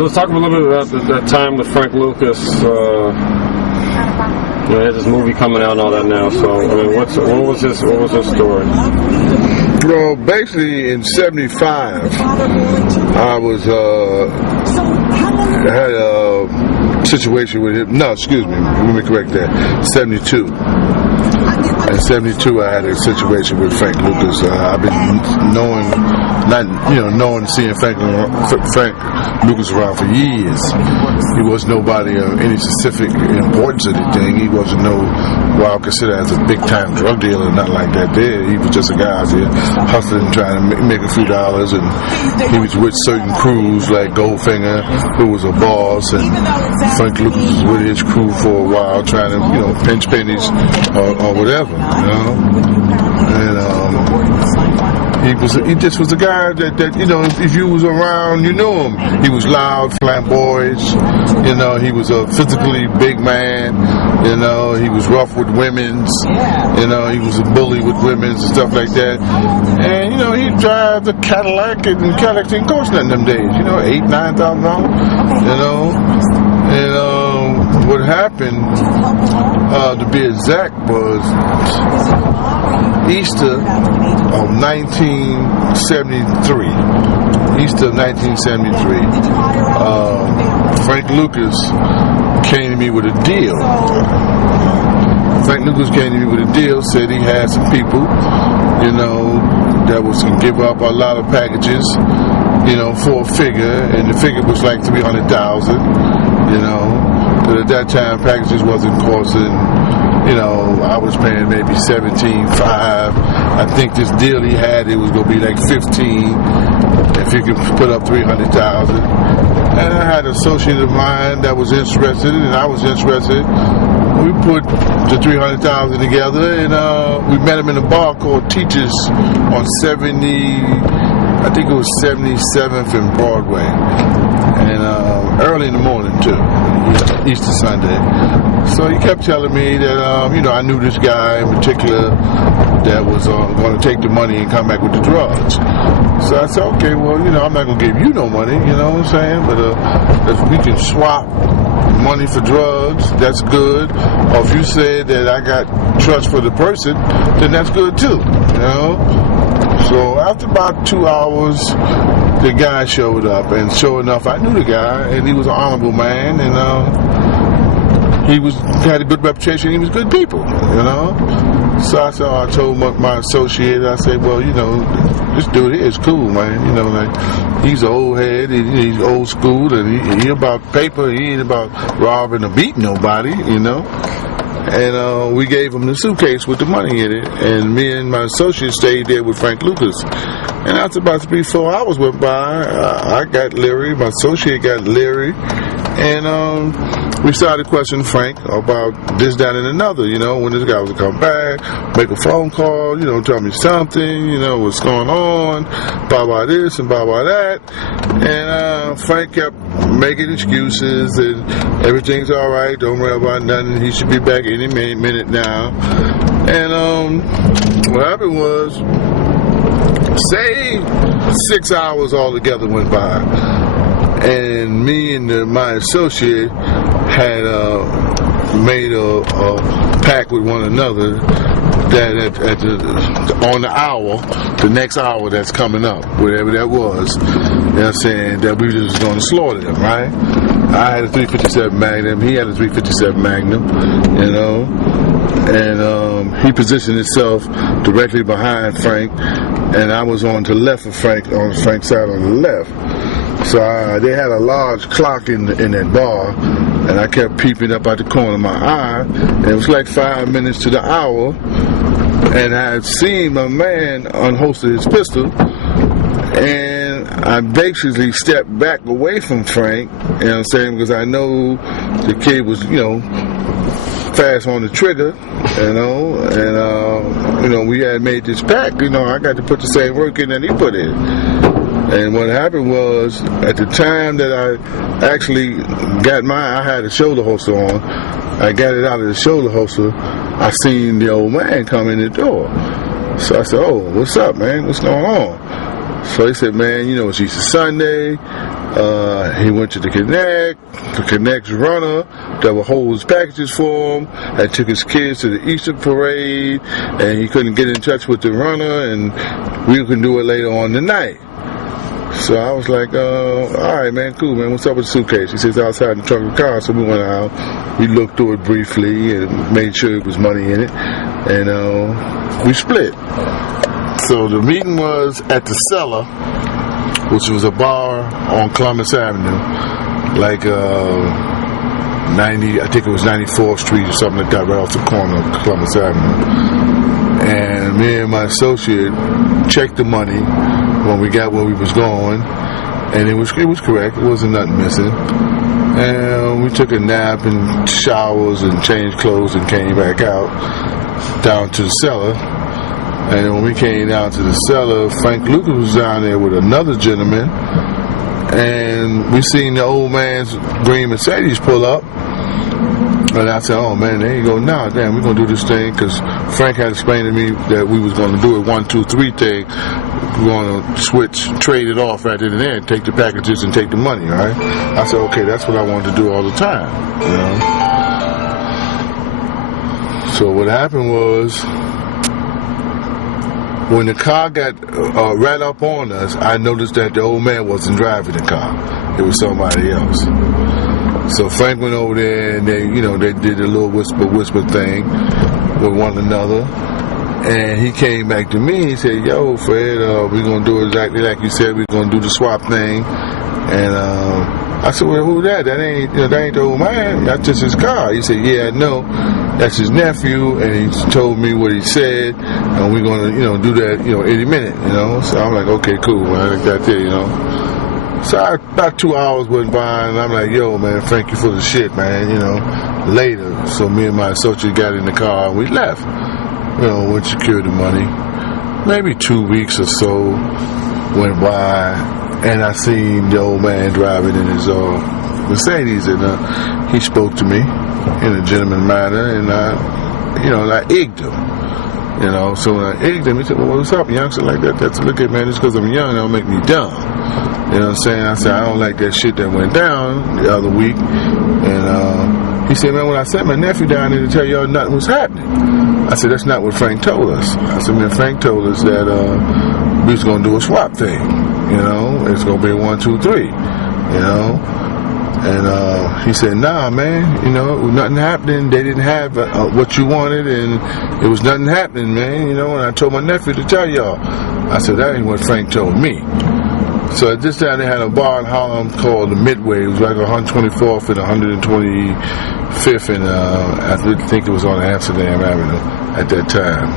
so let's talk a little bit about that time with Frank Lucas. He has this movie coming out and all that now. So, I mean, what was his story? Well, basically in '75, I was had a situation with him. No, excuse me. Let me correct that. '72. In '72, I had a situation with Frank Lucas. I've been seeing Frank Lucas around for years. He was nobody of any specific importance or anything. He wasn't what I would consider as a big-time drug dealer or nothing like that there. He was just a guy out there hustling, trying to make a few dollars, and he was with certain crews like Goldfinger, who was a boss, and Frank Lucas was with his crew for a while, trying to, pinch pennies or whatever, And he just was a guy that if you was around, you knew him. He was loud, flamboyant. He was a physically big man. He was rough with women's. He was a bully with women's and stuff like that. And he'd drive the Cadillac, and Cadillac didn't cost nothing them days. $8,000-9,000. And what happened, to be exact, was Easter of 1973. Easter of 1973. Frank Lucas came to me with a deal. Frank Lucas came to me with a deal, said he had some people, that was going to give up a lot of packages, for a figure, and the figure was like $300,000, But at that time, packages wasn't costing, I was paying maybe $17.5. I think this deal he had, it was going to be like $15 if he could put up $300,000. And I had an associate of mine that was interested, and I was interested. We put the $300,000 together, and we met him in a bar called Teachers on 77th and Broadway, and early in the morning too, Easter Sunday. So he kept telling me that I knew this guy in particular that was going to take the money and come back with the drugs. So I said, okay, well, I'm not going to give you no money, you know what I'm saying? But if we can swap money for drugs, that's good. Or if you say that I got trust for the person, then that's good too, So after about 2 hours, the guy showed up, and sure enough, I knew the guy, and he was an honorable man, and he had a good reputation. He was good people, So I told my associate, I said, well, this dude here is cool, man. He's an old head, he's old school, and he about paper. He ain't about robbing or beating nobody, And we gave him the suitcase with the money in it, and me and my associate stayed there with Frank Lucas. And after about 3-4 hours went by, I got leery, my associate got leery, and we started questioning Frank about this, that, and another, when this guy was to come back, make a phone call, tell me something, what's going on, blah this and blah that. And Frank kept making excuses, and everything's all right, don't worry about nothing, he should be back any minute now. And what happened was, say 6 hours altogether went by, and me and my associate had made a pact with one another that on the next hour that's coming up, whatever that was, that we were just going to slaughter them, right? I had a 357 Magnum, he had a 357 Magnum, and he positioned himself directly behind Frank, and I was on the left of Frank, on Frank's side on the left. So they had a large clock in that bar, and I kept peeping up at the corner of my eye, and it was like 5 minutes to the hour, and I had seen my man unholster his pistol, and I basically stepped back away from Frank, because I know the kid was, fast on the trigger, and we had made this pact, I got to put the same work in that he put in. And what happened was, at the time that I actually got I had a shoulder holster on, I got it out of the shoulder holster, I seen the old man come in the door. So I said, oh, what's up, man? What's going on? So he said, man, it's Easter Sunday, He went to the Connect's runner that would hold his packages for him. I took his kids to the Easter parade, and he couldn't get in touch with the runner, and we can do it later on tonight. So I was like, all right, man, cool, man. What's up with the suitcase? He says, outside in the trunk of the car. So we went out. We looked through it briefly and made sure there was money in it. And we split. So the meeting was at the Cellar, which was a bar on Columbus Avenue, like 90, I think it was 94th Street or something like that, right off the corner of Columbus Avenue. And me and my associate checked the money when we got where we was going, and it was correct. It wasn't nothing missing. And we took a nap and showers and changed clothes and came back out down to the Cellar. And then when we came down to the Cellar, Frank Lucas was down there with another gentleman, and we seen the old man's green Mercedes pull up. And I said, oh man, there you go. Nah, damn, we're going to do this thing, because Frank had explained to me that we was going to do a 1, 2, 3 thing. We're going to trade it off right then and there, and take the packages and take the money, all right? I said, okay, that's what I wanted to do all the time, you know? So what happened was, when the car got right up on us, I noticed that the old man wasn't driving the car. It was somebody else. So Frank went over there, and they did a little whisper thing with one another. And he came back to me. He said, "Yo, Fred, we're gonna do exactly like you said. We're gonna do the swap thing." And I said, "Well, who that? That ain't the old man. That's just his car." He said, "Yeah, I know. That's his nephew." And he told me what he said, and we're gonna, do that, any minute, So I'm like, okay, cool, man. I like that there, So about 2 hours went by, and I'm like, yo, man, thank you for the shit, man, later. So me and my associate got in the car, and we left. Went to secure the money. Maybe 2 weeks or so went by, and I seen the old man driving in his Mercedes, and he spoke to me in a gentleman manner, and I egged him. So when I egged him, he said, well, what's up, youngster, like that? That's look at, man, just because I'm young, don't make me dumb. You know what I'm saying? I said, I don't like that shit that went down the other week. And he said, man, when I sent my nephew down there to tell y'all nothing was happening. I said, that's not what Frank told us. I said, man, Frank told us that we was going to do a swap thing. It's going to be 1, 2, 3. And he said, nah, man, nothing happening. They didn't have what you wanted, and it was nothing happening, man. And I told my nephew to tell y'all. I said, that ain't what Frank told me. So at this time, they had a bar in Harlem called the Midway. It was like 124th and 125th, and I think it was on Amsterdam Avenue at that time.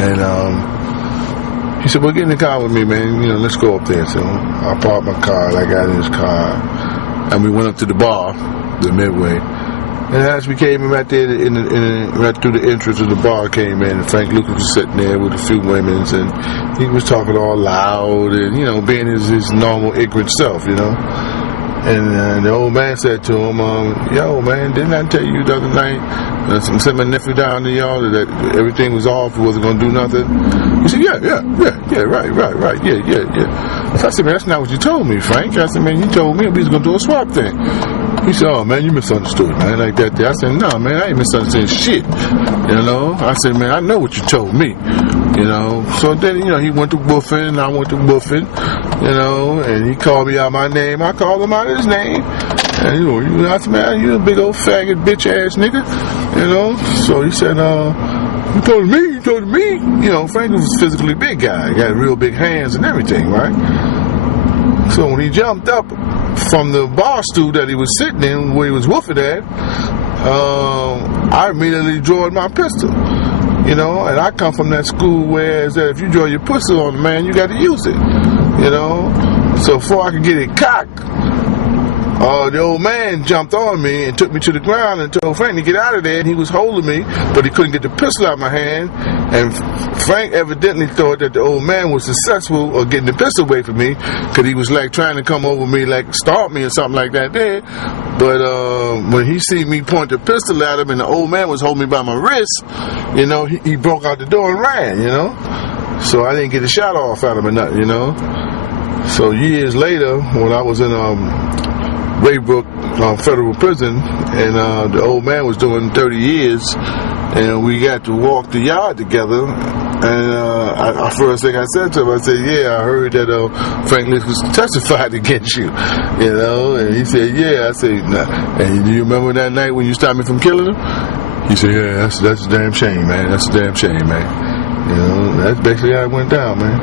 And he said, well, get in the car with me, man. Let's go up there. So I parked my car, I got in his car, and we went up to the bar, the Midway. And as we came in right there, right through the entrance of the bar came in, and Frank Lucas was sitting there with a few women, and he was talking all loud and, being his normal ignorant self, And the old man said to him, yo, man, didn't I tell you the other night, I sent my nephew down to y'all that everything was off, he wasn't going to do nothing? He said, yeah, right, yeah. So I said, man, that's not what you told me, Frank. I said, man, you told me we was going to do a swap thing. He said, oh, man, you misunderstood, man, like that there. I said, no, man, I ain't misunderstanding shit, I said, man, I know what you told me, So then, he went to woofing, and I went to woofing, and he called me out my name. I called him out his name. And, I said, man, you a big old faggot, bitch-ass nigga, So he said, you told me. Frank was a physically big guy. He got real big hands and everything, right? So when he jumped up from the bar stool that he was sitting in, where he was woofing at, I immediately drawed my pistol. And I come from that school where is that if you draw your pistol on the man, you got to use it. So before I could get it cocked, the old man jumped on me and took me to the ground and told Frank to get out of there, and he was holding me, but he couldn't get the pistol out of my hand, and Frank evidently thought that the old man was successful of getting the pistol away from me, because he was like trying to come over me, like stomp me or something like that there. But when he see me point the pistol at him and the old man was holding me by my wrist, he broke out the door and ran, So I didn't get a shot off at him or nothing, So years later, when I was in Raybrook federal prison, and the old man was doing 30 years, and we got to walk the yard together. And first thing I said to him, I said, "Yeah, I heard that Frank Lucas testified against you, you know." And he said, "Yeah." I said, "Nah. And do you remember that night when you stopped me from killing him?" He said, "Yeah, that's a damn shame, man. That's a damn shame, man." You know, that's basically how it went down, man.